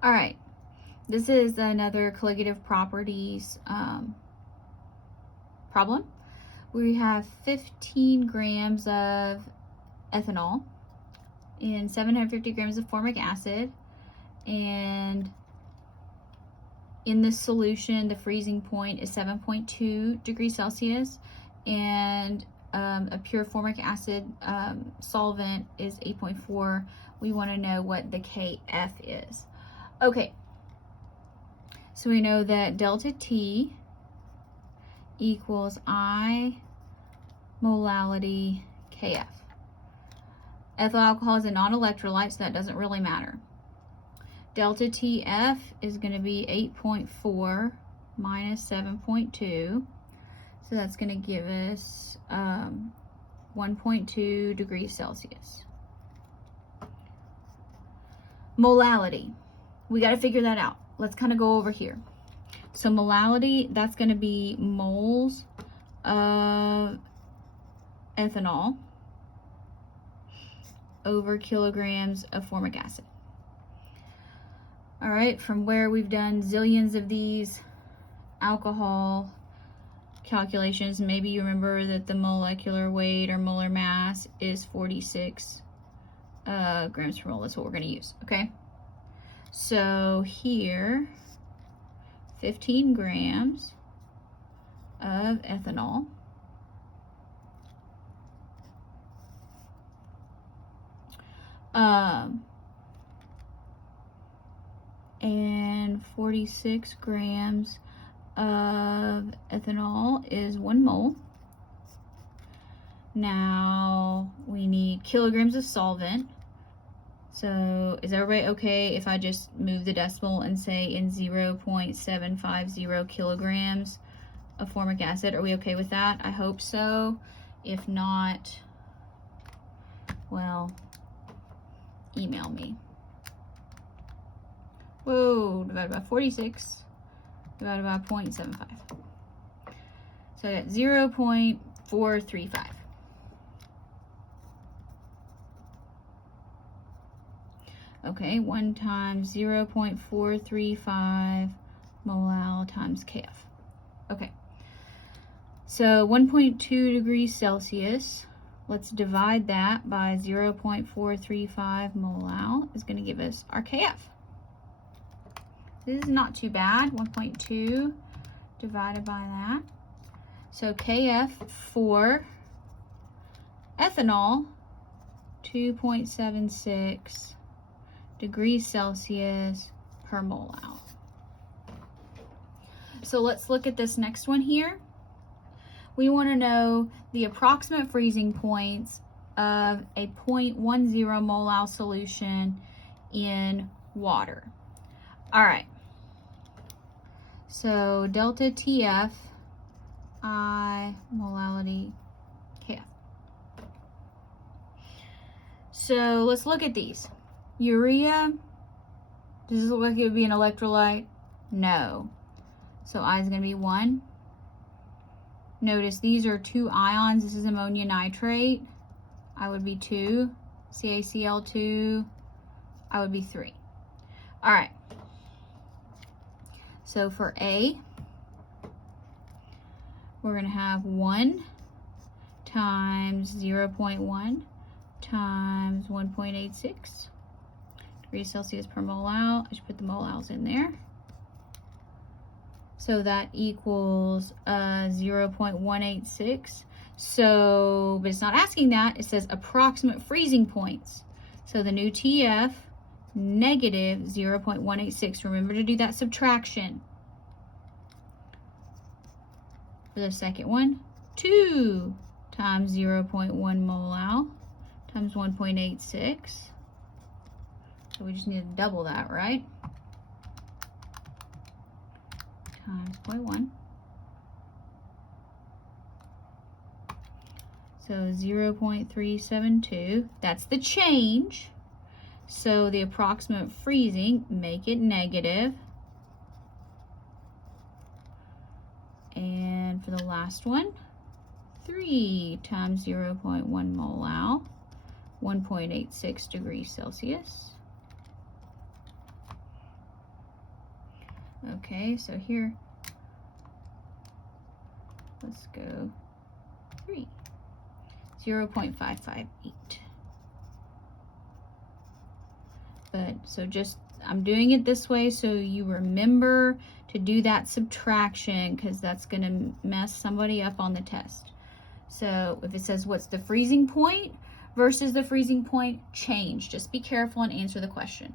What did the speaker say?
All right, this is another colligative properties problem. We have 15 grams of ethanol and 750 grams of formic acid, and in this solution the freezing point is 7.2 degrees Celsius, and a pure formic acid solvent is 8.4. We want to know what the Kf is. Okay, so we know that delta T equals I molality Kf. Ethyl alcohol is a non-electrolyte, so that doesn't really matter. Delta Tf is going to be 8.4 minus 7.2, so that's going to give us 1.2 degrees Celsius. Molality, we got to figure that out. Let's kind of go over here. So molality, that's going to be moles of ethanol over kilograms of formic acid. All right, from where we've done zillions of these alcohol calculations, maybe you remember that the molecular weight or molar mass is 46 grams per mole. That's what we're going to use, okay? So here, 15 grams of ethanol and 46 grams of ethanol is 1 mole. Now we need kilograms of solvent. So is everybody okay if I just move the decimal and say in 0.750 kilograms of formic acid? Are we okay with that? I hope so. If not, well, email me. Whoa, divided by 46, divided by 0.75. So I got 0.435. Okay, 1 times 0.435 molal times Kf. Okay, so 1.2 degrees Celsius, let's divide that by 0.435 molal is going to give us our Kf. This is not too bad, 1.2 divided by that. So Kf for ethanol, 2.76 degrees Celsius per mole. So let's look at this next one here. We want to know the approximate freezing points of a 0.10 molal solution in water. All right. So delta Tf, I molality Kf. So let's look at these. Urea, does this look like it would be an electrolyte? No. So I is going to be 1. Notice these are 2 ions. This is ammonium nitrate. I would be 2. CaCl2, I would be 3. All right. So for A, we're going to have 1 times 0.1 times 1.86 degrees Celsius per molal. I should put the molals in there. So that equals 0.186. So, but it's not asking that. It says approximate freezing points. So the new TF, negative 0.186. Remember to do that subtraction. For the second one, 2 times 0.1 molal times 1.86. So we just need to double that, right? Times 0.1. So 0.372. That's the change. So the approximate freezing, make it negative. And for the last one, 3 times 0.1 molal, 1.86 degrees Celsius, Okay, so here, let's go 3. 0.558. But so just, I'm doing it this way so you remember to do that subtraction, because that's going to mess somebody up on the test. So if it says what's the freezing point versus the freezing point, change. Just be careful and answer the question.